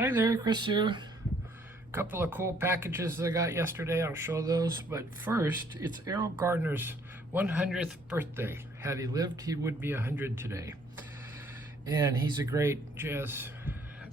Hi there, Chris here. A couple of cool packages I got yesterday. I'll show those. But first, it's Errol Gardner's 100th birthday. Had he lived, he would be 100 today. And he's a great jazz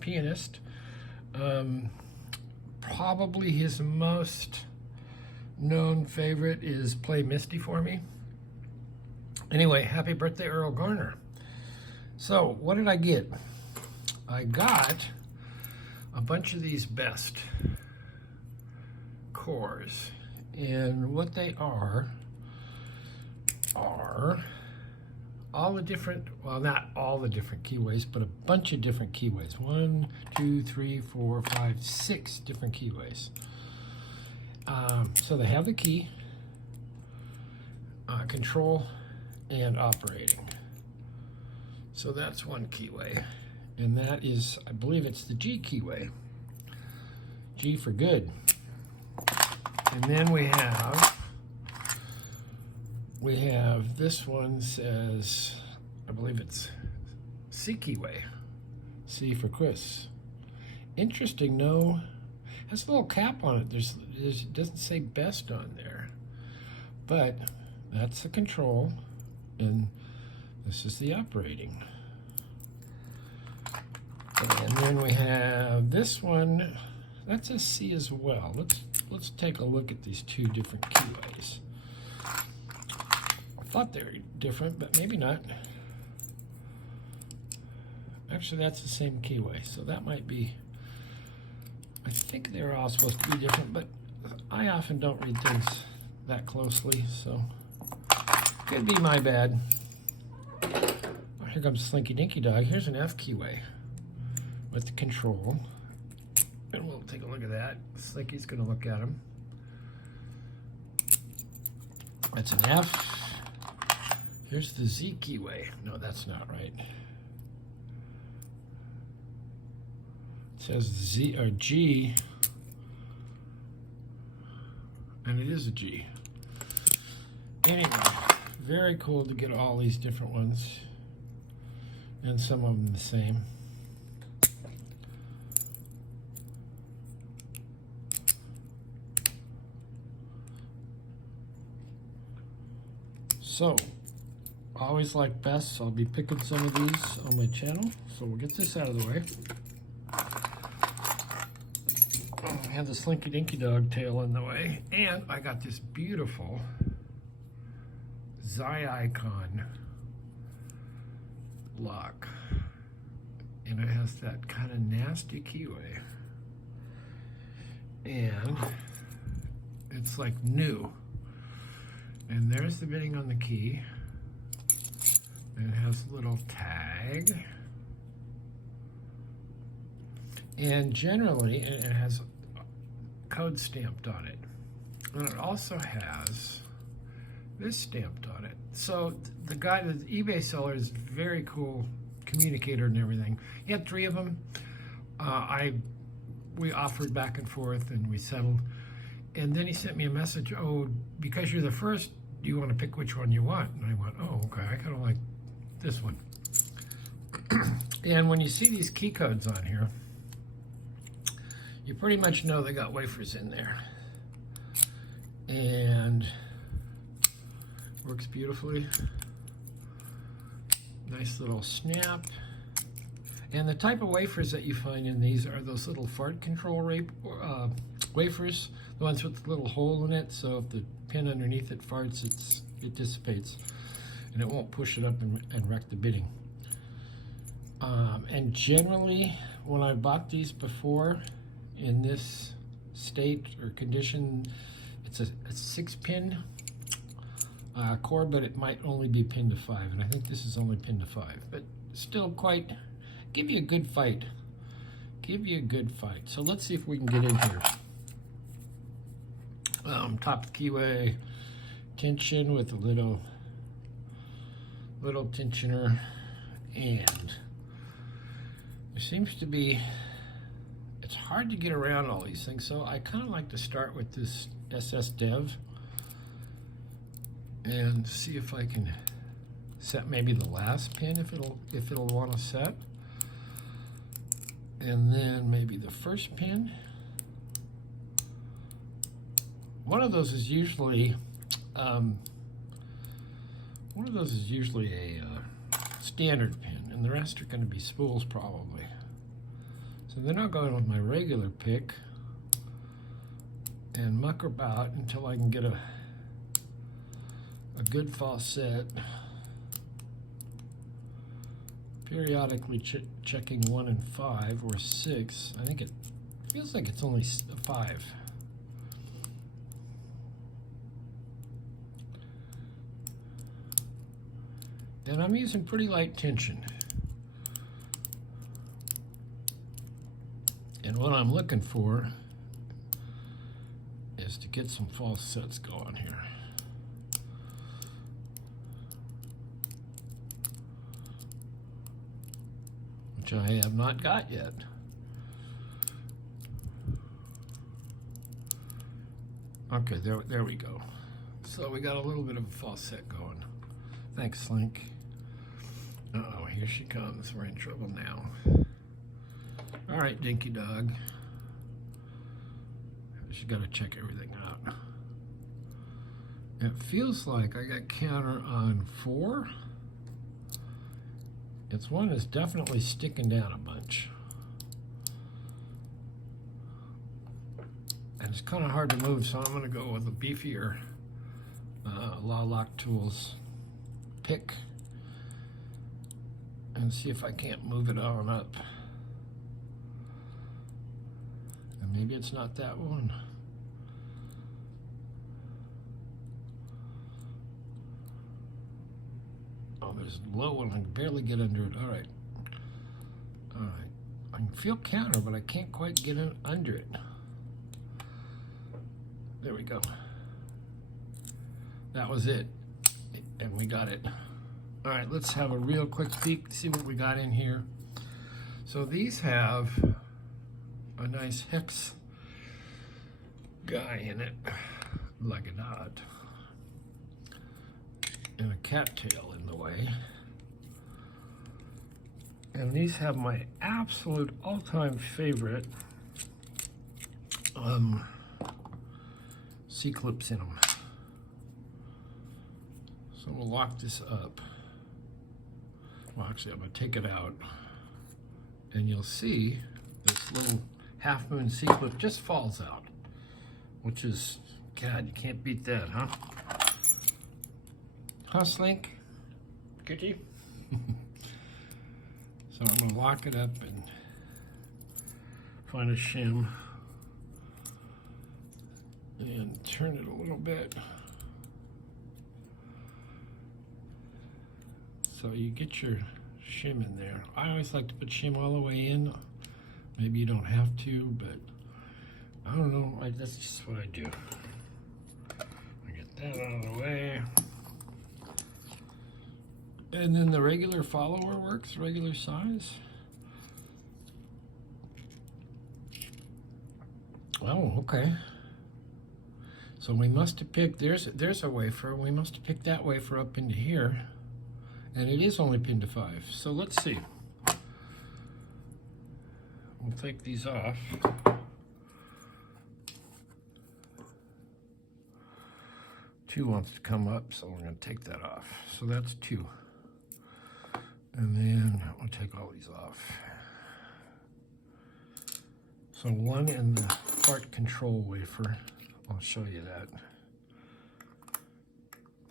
pianist. Probably his most known favorite is Play Misty for Me. Anyway, happy birthday, Errol Garner. So, what did I get? I got a bunch of these best cores, and what they are all the different, well, not all the different keyways, but a bunch of different keyways. 1, 2, 3, 4, 5, 6 different keyways. So they have the key, control, and operating. So that's one keyway. And that is, I believe it's the G keyway. G for good. And then we have this one says, I believe it's C keyway. C for Chris. Interesting, no, has a little cap on it. It doesn't say best on there. But that's the control, and this is the operating. And then we have this one, that's a C as well. Let's take a look at these two different keyways. I thought they were different, but maybe not. Actually, that's the same keyway, so that might be, I think they're all supposed to be different, but I often don't read things that closely, so could be my bad. Oh, here comes Slinky Dinky Dog. Here's an F keyway with the control, and we'll take a look at that. Slinky's going to look at him. That's an F. Here's the Z keyway. No, that's not right. It says Z or G, and it is a G. Anyway, very cool to get all these different ones, and some of them the same. So, always like best, I'll be picking some of these on my channel. So we'll get this out of the way. I have the Slinky Dinky Dog tail in the way. And I got this beautiful IKON lock. And it has that kind of nasty keyway. And it's like new. And there's the bitting on the key. And it has a little tag. And generally, it has code stamped on it. And it also has this stamped on it. So the guy, the eBay seller, is very cool communicator and everything. He had 3 of them. We offered back and forth, and we settled. And then he sent me a message, oh, because you're the first, do you want to pick which one you want? And I went, oh, okay, I kind of like this one. And when you see these key codes on here, you pretty much know they got wafers in there. And works beautifully. Nice little snap. And the type of wafers that you find in these are those little fart control wafers, the ones with the little hole in it, so if the pin underneath it farts, it dissipates, and it won't push it up and wreck the bitting. And generally, when I bought these before in this state or condition, it's a 6-pin core, but it might only be pinned to 5, and I think this is only pinned to 5, but still quite, give you a good fight. Give you a good fight. So let's see if we can get in here. Top keyway, tension with a little tensioner, and there seems to be, it's hard to get around all these things, so I kind of like to start with this SS Dev and see if I can set maybe the last pin if it'll want to set. And then maybe the first pin. One of those is usually a standard pin, and the rest are going to be spools probably. So then I'll go in with my regular pick and muck about until I can get a good false set. Periodically checking 1 and 5 or 6. I think it feels like it's only 5. And I'm using pretty light tension. And what I'm looking for is to get some false sets going here. Which I have not got yet. Okay, there we go. So we got a little bit of a false set going. Thanks, Slink. Uh-oh, here she comes. We're in trouble now. All right, Dinky Dog. She's got to check everything out. It feels like I got counter on 4. It's one that's definitely sticking down a bunch. And it's kind of hard to move, so I'm going to go with a beefier Law Lock Tools pick and see if I can't move it on up. And maybe it's not that one. Oh, there's a low one. I can barely get under it. All right. All right. I can feel counter, but I can't quite get in under it. There we go. That was it. And we got it. All right, let's have a real quick peek, see what we got in here. So these have a nice hex guy in it, like a dot, and a cattail in the way. And these have my absolute all-time favorite C-clips in them. So we'll lock this up. Well, actually, I'm going to take it out, and you'll see this little half-moon C-clip just falls out, which is, God, you can't beat that, huh? Huh, Slink? Kitty? So I'm going to lock it up and find a shim and turn it a little bit. So you get your shim in there. I always like to put shim all the way in. Maybe you don't have to, but I don't know. That's just what I do. I get that out of the way. And then the regular follower works, regular size. Oh, okay. So we must have picked, there's a wafer. We must have picked that wafer up into here. And it is only pinned to 5. So let's see. We'll take these off. 2 wants to come up, so we're going to take that off. So that's 2. And then we'll take all these off. So 1 in the part control wafer. I'll show you that.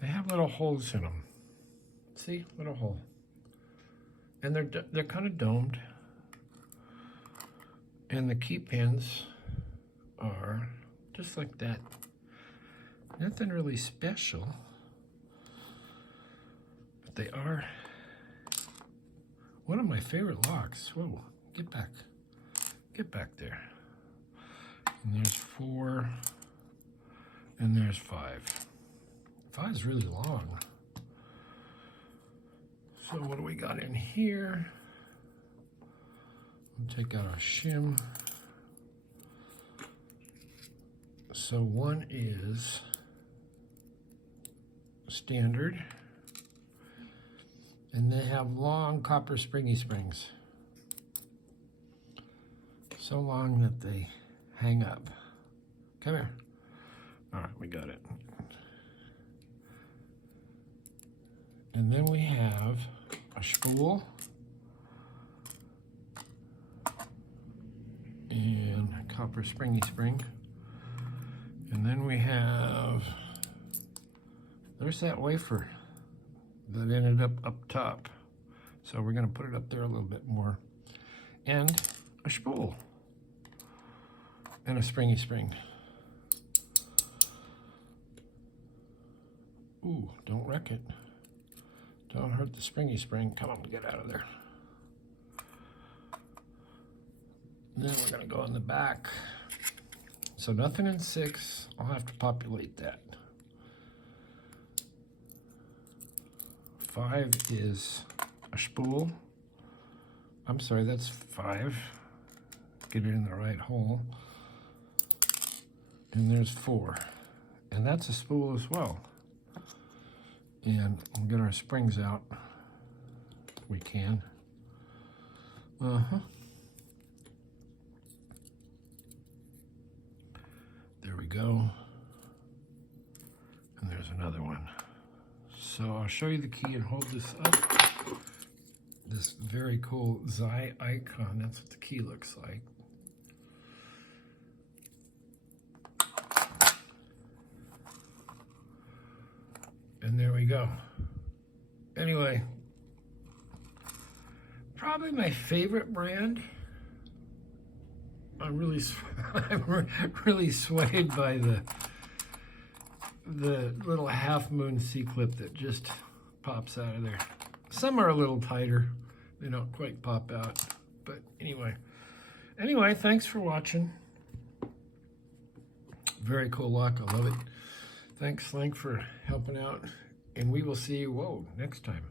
They have little holes in them. See, little hole, and they're kind of domed, and the key pins are just like that. Nothing really special, but they are one of my favorite locks. Whoa, get back there. And there's 4, and there's 5. 5 is really long. So what do we got in here? We'll take out our shim. So 1 is standard. And they have long copper springy springs. so long that they hang up. Come here. All right, we got it. And then we have a spool and a copper springy spring. And then we have, there's that wafer that ended up top. So we're gonna put it up there a little bit more. And a spool and a springy spring. Ooh, don't wreck it. Don't hurt the springy spring. Come on, get out of there. Then we're gonna go in the back. So nothing in 6. I'll have to populate that. 5 is a spool. I'm sorry, that's 5. Get it in the right hole. And there's 4. And that's a spool as well. And we'll get our springs out if we can. There we go. And there's another one. So I'll show you the key and hold this up. This very cool Xi icon, that's what the key looks like. And there we go. Anyway, probably my favorite brand. I'm really swayed by the little half moon C-clip that just pops out of there. Some are a little tighter. They don't quite pop out. But anyway, thanks for watching. Very cool lock. I love it. Thanks, Slank, for helping out. And we will see you, next time.